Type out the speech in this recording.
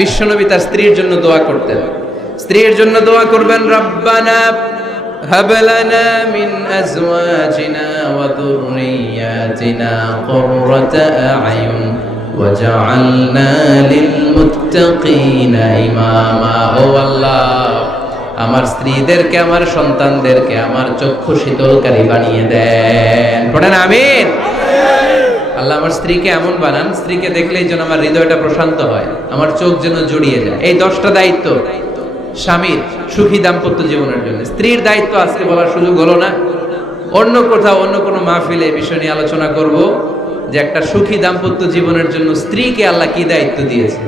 বিশ্বনবী তার স্ত্রীর জন্য দোয়া করতেন। স্ত্রীর জন্য দোয়া করবেন, রব্বানা হাব লানা মিন আজওয়াজিনা ওয়া যুররিয়াতিনা কুররাতা আ'য়ুন ওয়াজআলনা লিল মুত্তাকিনা ইমামা। ও আল্লাহ, আমার স্ত্রীদেরকে, আমার সন্তানদেরকে আমার চক্ষু শীতলকারী বানিয়ে দেন। পড়েন আমিন। আল্লাহ আমার স্ত্রীকে এমন বানান, স্ত্রীকে দেখলেই যেন আমার হৃদয়টা প্রশান্ত হয়, আমার চোখ যেন জড়িয়ে যায়। এই 10টা দায়িত্ব স্বামীর সুখী দাম্পত্য জীবনের জন্য। স্ত্রীর দায়িত্ব আজকে বলার সুযোগ হলো না, অন্য কোথাও অন্য কোনো মাহফিলে এই বিষয় নিয়ে আলোচনা করব যে একটা সুখী দাম্পত্য জীবনের জন্য স্ত্রীকে আল্লাহ কি দায়িত্ব দিয়েছে।